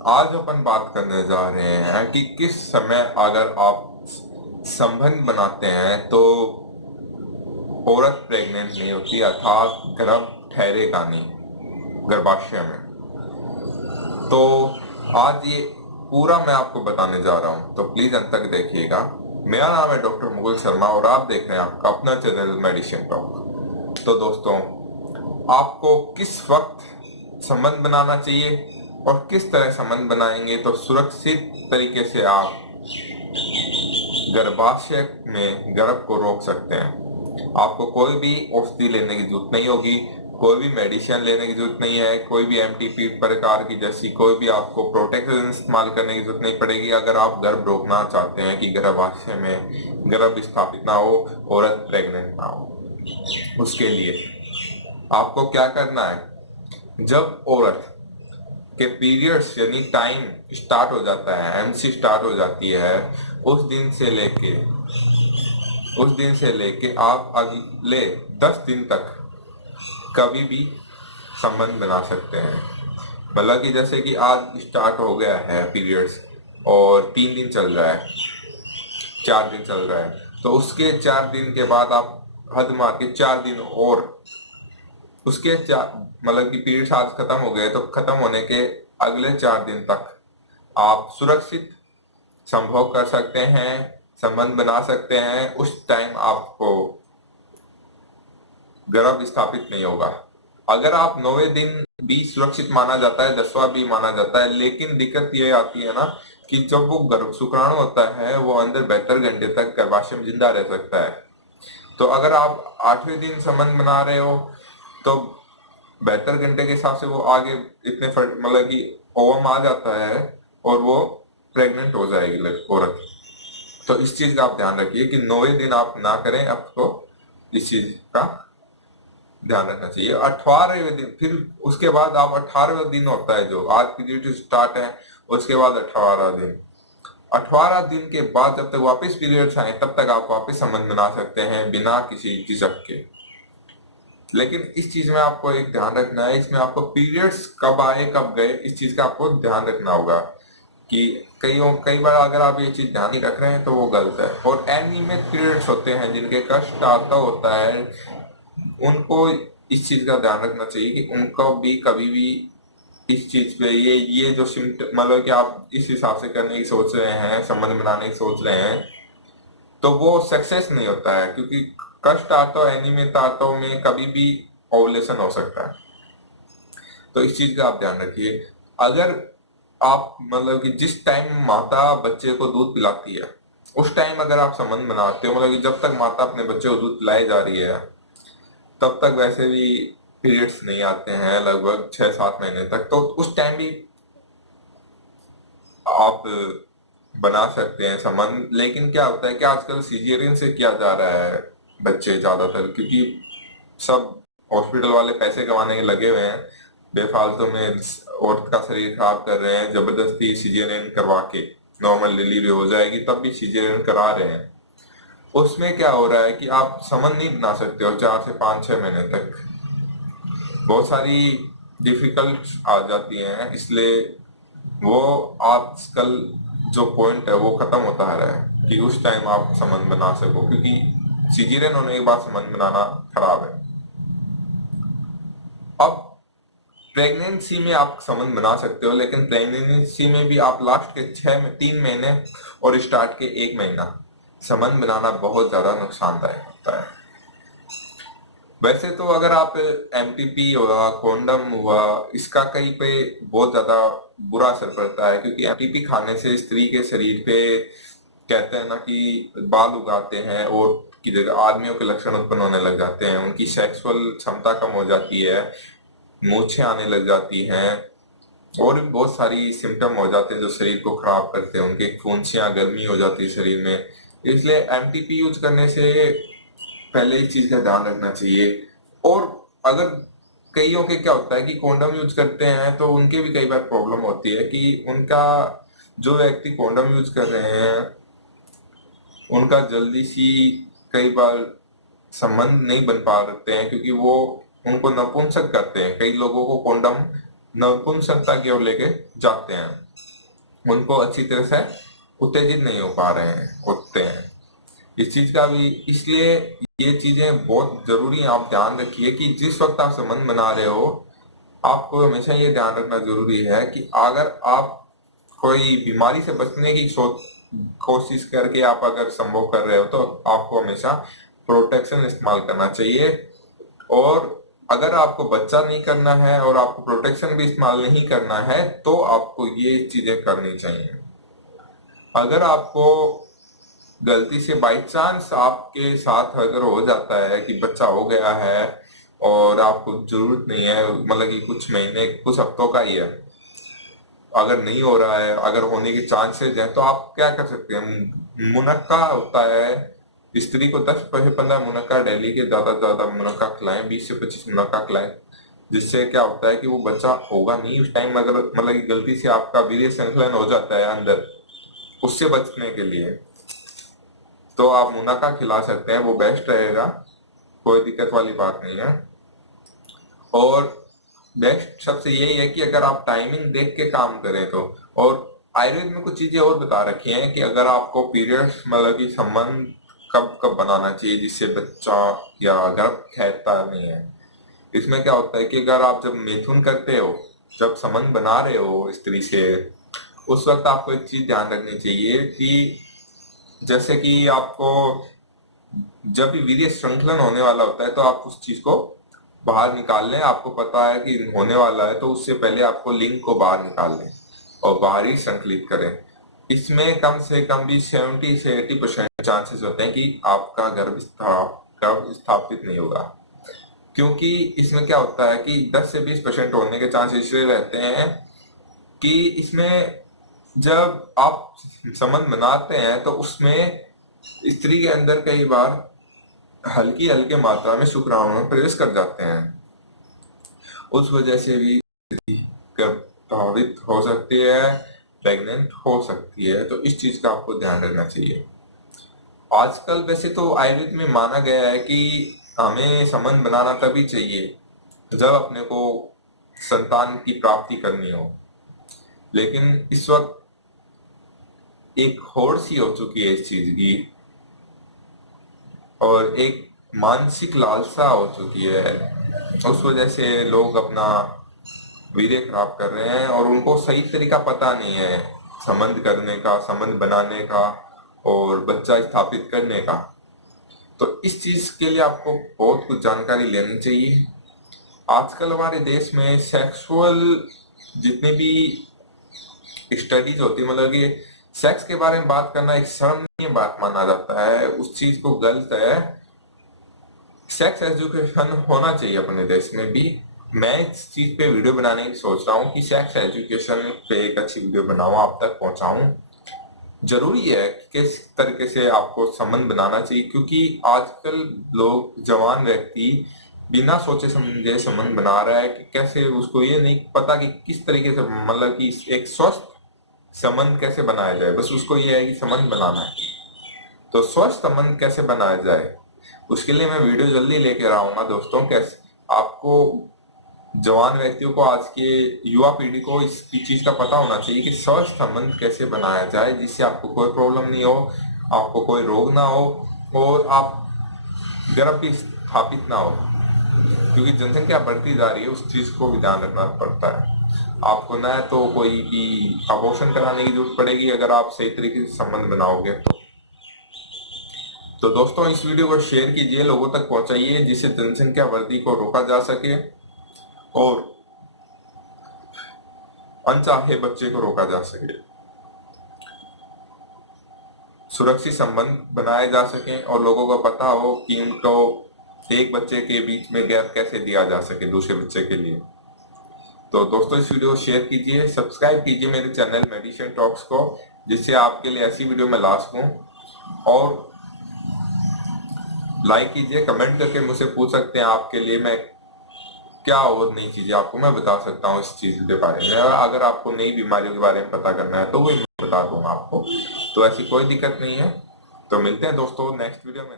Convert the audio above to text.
आज अपन बात करने जा रहे हैं कि किस समय अगर आप संबंध बनाते हैं तो औरत प्रेग्नेंट नहीं होती, अर्थात गर्भ ठहरेगा नहीं गर्भाशय में। तो आज ये पूरा मैं आपको बताने जा रहा हूं, तो प्लीज अंत तक देखिएगा। मेरा नाम है डॉक्टर मुकुल शर्मा और आप देख रहे हैं आपका अपना चैनल मेडिसिन टॉक। तो दोस्तों, आपको किस वक्त संबंध बनाना चाहिए और किस तरह संबंध बनाएंगे तो सुरक्षित तरीके से आप गर्भाशय में गर्भ को रोक सकते हैं। आपको कोई भी औषधि लेने की जरूरत नहीं होगी, कोई भी मेडिसिन लेने की जरूरत नहीं है, कोई भी एमटीपी प्रकार की जैसी कोई भी आपको प्रोटेक्शन इस्तेमाल करने की जरूरत नहीं पड़ेगी अगर आप गर्भ रोकना चाहते हैं कि गर्भाशय में गर्भ स्थापित ना हो, औरत प्रेग्नेंट ना हो। उसके लिए आपको क्या करना है, जब औरत के पीरियड्स यानी टाइम स्टार्ट हो जाता है, एमसी स्टार्ट हो जाती है, उस दिन से लेके आप अगले 10 दिन तक कभी भी संबंध बना सकते हैं। मतलब कि जैसे कि आज स्टार्ट हो गया है पीरियड्स और 3 दिन चल रहा है, 4 दिन चल रहा है, तो उसके 4 दिन के बाद आप हद मार के 4 दिन और उसके मतलब कि पीरियड्स आज खत्म हो गए तो खत्म होने के अगले 4 दिन तक आप सुरक्षित संभोग कर सकते हैं, संबंध बना सकते हैं। उस टाइम आपको गर्भ स्थापित नहीं होगा। अगर आप 9वें दिन भी सुरक्षित माना जाता है, 10वां भी माना जाता है, लेकिन दिक्कत ये आती है ना कि जब वो गर्भ शुक्राणु होता है वो अंदर 72 घंटे तक गर्भाशय में जिंदा रह सकता है। तो अगर आप 8वें दिन संबंध बना रहे हो तो 72 घंटे के हिसाब से वो आगे इतने मतलब कि ओवम आ जाता है और वो प्रेग्नेंट हो जाएगी औरत। तो इस चीज का आप ध्यान रखिए कि 9वें दिन आप ना करें, आपको इस चीज का ध्यान रखना चाहिए। 18वें दिन, फिर उसके बाद आप 18वें दिन होता है जो आज पीरियड स्टार्ट है, उसके बाद 18वां दिन, 18 दिन के बाद जब तक वापस पीरियड्स आए तब तक आप वापस संबंध बना सकते हैं बिना किसी झिझक के। लेकिन इस चीज में आपको एक ध्यान रखना है, इसमें आपको पीरियड्स कब आए कब गए इस चीज का आपको ध्यान रखना होगा कि कई बार अगर आप ये चीज ध्यान नहीं रख रहे हैं तो वो गलत है। और अनियमित पीरियड्स होते हैं जिनके कष्ट आता होता है, उनको इस चीज का ध्यान रखना चाहिए कि उनको भी कभी भी इस चीज पे ये जो सिम्टम मतलब कि आप इस हिसाब से करने की सोच रहे हैं, संबंध बनाने की सोच रहे हैं, तो वो सक्सेस नहीं होता है क्योंकि कष्ट आता अनियमित आतों में कभी भी ओवुलेशन हो सकता है। तो इस चीज का आप ध्यान रखिए। अगर आप मतलब कि जिस टाइम माता बच्चे को दूध पिलाती है उस टाइम अगर आप संबंध बनाते हो, मतलब कि जब तक माता अपने बच्चे को दूध पिलाई जा रही है तब तक वैसे भी पीरियड्स नहीं आते हैं लगभग 6-7 महीने तक, तो उस टाइम भी आप बना सकते हैं संबंध। लेकिन क्या होता है कि आजकल सीजेरियन से किया जा रहा है बच्चे ज्यादातर, क्योंकि सब हॉस्पिटल वाले पैसे कमाने के लगे हुए हैं, बेफालतू में औरत का शरीर खराब कर रहे हैं, जबरदस्ती सीजेरियन करवा के नॉर्मल डिलीवरी हो जाएगी तब भी सीजेरियन करा रहे हैं। उसमें क्या हो रहा है कि आप संबंध नहीं बना सकते हो 4 से 5-6 महीने तक, बहुत सारी डिफिकल्ट आ जाती हैं, इसलिए वो आजकल जो पॉइंट है वो खत्म होता आ रहा है कि उस टाइम आप संबंध बना सको, क्योंकि सीजेरियन होने के बाद संबंध बनाना खराब है। अब प्रेगनेंसी में आप संबंध बना सकते हो, लेकिन प्रेगनेंसी में भी आप लास्ट के 3 महीने और स्टार्ट के 1 महीना संबंध बनाना बहुत ज्यादा नुकसानदायक होता है। वैसे तो अगर आप एमटीपी हुआ, कॉन्डम हुआ, इसका कहीं पे बहुत ज्यादा बुरा असर पड़ता है, क्योंकि एमटीपी खाने से स्त्री के शरीर पे कहते हैं ना कि बाल उगाते हैं और की जगह आदमियों के लक्षण उत्पन्न होने लग जाते हैं, उनकी सेक्सुअल क्षमता कम हो जाती है, मूछें आने लग जाती हैं और भी बहुत सारी सिम्टम हो जाते हैं जो शरीर को खराब करते हैं, उनके फुंसियां, गर्मी हो जाती है शरीर में। इसलिए एमटीपी यूज करने से पहले इस चीज का ध्यान रखना चाहिए। और अगर कईयों के क्या होता है कि कॉन्डम यूज करते हैं तो उनके भी कई बार प्रॉब्लम होती है कि उनका जो व्यक्ति कॉन्डम यूज कर रहे हैं उनका जल्दी सी कई बार संबंध नहीं बन पाते हैं, क्योंकि वो उनको नपुंसक करते हैं। कई लोगों को कॉन्डम नपुंसकता की ओर लेके जाते हैं। उनको अच्छी तरह से उत्तेजित नहीं हो पा रहे हैं होते हैं। इस चीज का भी इसलिए ये चीजें बहुत जरूरी है, आप ध्यान रखिए कि जिस वक्त आप संबंध बना रहे हो आपको हमेशा ये ध्यान रखना जरूरी है कि अगर आप कोई बीमारी से बचने की कोशिश करके आप अगर संभव कर रहे हो तो आपको हमेशा प्रोटेक्शन इस्तेमाल करना चाहिए। और अगर आपको बच्चा नहीं करना है और आपको प्रोटेक्शन भी इस्तेमाल नहीं करना है तो आपको ये चीजें करनी चाहिए। अगर आपको गलती से बाई चांस आपके साथ अगर हो जाता है कि बच्चा हो गया है और आपको जरूरत नहीं है, मतलब कि कुछ महीने कुछ हफ्तों का ही है, अगर नहीं हो रहा है, अगर होने के चांसेस हैं, तो आप क्या कर सकते हैं, मुनक्का होता है, स्त्री को 10 से 15 मुनक्का डेली के ज्यादा से ज्यादा मुनक्का खिलाएं, 20 से 25 मुनक्का खिलाएं। जिससे क्या होता है कि वो बच्चा होगा नहीं उस टाइम, अगर मतलब कि गलती से आपका वीर्य संकलन हो जाता है अंदर, उससे बचने के लिए तो आप मुनक्का खिला सकते हैं, वो बेस्ट रहेगा, कोई दिक्कत वाली बात नहीं है। और बेस्ट सबसे यही है कि अगर आप टाइमिंग देख के काम करें तो। और आयुर्वेद में कुछ चीजें और बता रखी हैं कि अगर आपको पीरियड्स मतलब कि संबंध कब कब बनाना चाहिए जिससे बच्चा या गर्भ खेलता नहीं है। इसमें क्या होता है कि अगर आप जब मैथुन करते हो, जब संबंध बना रहे हो स्त्री से, उस वक्त आपको एक चीज ध्यान रखनी चाहिए कि जैसे कि आपको जब भी वीर्य श्रृंखलन होने वाला होता है तो आप उस चीज को बाहर निकाल लें, आपको पता है कि होने वाला है तो उससे पहले आपको लिंग को बाहर निकाल लें और बाहर ही संकलित करें। इसमें कम से कम भी 70 से 80% चांसेस होते हैं कि आपका गर्भ स्थापित नहीं होगा। क्योंकि इसमें क्या होता है कि 10 से 20% होने के चांसेस इसलिए रहते हैं कि इसमें जब आप संबंध बनाते हैं तो उसमें स्त्री के अंदर कई बार हल्की मात्रा में शुक्राणु प्रवेश कर जाते हैं, उस वजह से भी प्रभावित हो सकती है, प्रेग्नेंट हो सकती है। तो इस चीज का आपको ध्यान रखना चाहिए। आजकल वैसे तो आयुर्वेद में माना गया है कि हमें संबंध बनाना तभी चाहिए जब अपने को संतान की प्राप्ति करनी हो, लेकिन इस वक्त एक होड़ सी हो चुकी है इस चीज की और एक मानसिक लालसा हो चुकी है, उस वजह से लोग अपना वीर्य खराब कर रहे हैं और उनको सही तरीका पता नहीं है संबंध करने का, संबंध बनाने का और बच्चा स्थापित करने का। तो इस चीज के लिए आपको बहुत कुछ जानकारी लेनी चाहिए। आजकल हमारे देश में सेक्सुअल जितनी भी स्टडीज होती है, मतलब कि सेक्स के बारे में बात करना एक शर्मनीय बात माना जाता है, उस चीज को गलत है। सेक्स एजुकेशन होना चाहिए अपने देश में भी। मैं इस चीज पे वीडियो बनाने की सोच रहा हूँ कि सेक्स एजुकेशन पे एक अच्छी वीडियो बनाऊं, आप तक पहुंचाऊं। जरूरी है कि किस तरीके से आपको संबंध बनाना चाहिए, क्योंकि आजकल लोग, जवान व्यक्ति बिना सोचे समझे संबंध बना रहा है कि कैसे, उसको ये नहीं पता कि किस तरीके से, मतलब कि एक स्वस्थ संबंध कैसे बनाया जाए, बस उसको ये है कि संबंध बनाना है। तो स्वस्थ संबंध कैसे बनाया जाए उसके लिए मैं वीडियो जल्दी लेकर आऊंगा दोस्तों। कैसे आपको जवान व्यक्तियों को, आज के युवा पीढ़ी को इस चीज का पता होना चाहिए कि स्वस्थ संबंध कैसे बनाया जाए जिससे आपको कोई प्रॉब्लम नहीं हो, आपको कोई रोग ना हो और आप गर्भ भी स्थापित ना हो। क्योंकि जनसंख्या बढ़ती जा रही है, उस चीज को भी ध्यान रखना पड़ता है। आपको न तो कोई भी अबॉर्शन कराने की जरूरत पड़ेगी अगर आप सही तरीके से संबंध बनाओगे तो दोस्तों इस वीडियो को शेयर कीजिए, लोगों तक पहुंचाइए जिससे जनसंख्या वृद्धि को रोका जा सके और अनचाहे बच्चे को रोका जा सके, सुरक्षित संबंध बनाए जा सके और लोगों को पता हो कि उनको एक बच्चे के बीच में गैप कैसे दिया जा सके दूसरे बच्चे के लिए। तो दोस्तों इस वीडियो को शेयर कीजिए, सब्सक्राइब कीजिए मेरे चैनल मेडिसिन टॉक्स को, जिससे आपके लिए ऐसी वीडियो मैं ला सकूं। और लाइक कीजिए, कमेंट करके मुझसे पूछ सकते हैं आपके लिए मैं क्या और नई चीजें आपको मैं बता सकता हूँ इस चीज के बारे में। अगर आपको नई बीमारियों के बारे में पता करना है तो वो मैं बता दूंगा आपको, तो ऐसी कोई दिक्कत नहीं है। तो मिलते हैं दोस्तों नेक्स्ट वीडियो में।